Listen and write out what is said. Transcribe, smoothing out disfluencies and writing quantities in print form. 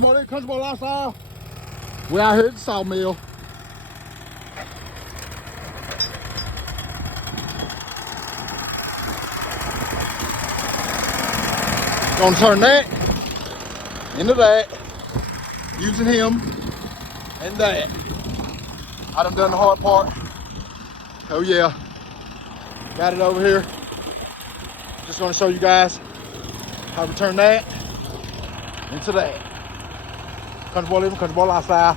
Comfortable outside. We're out here at the sawmill. Gonna turn that into that, using him and that. I done the hard part. Oh yeah, got it over here. Just gonna show you guys how to turn that into that. Comfortable living, comfortable outside.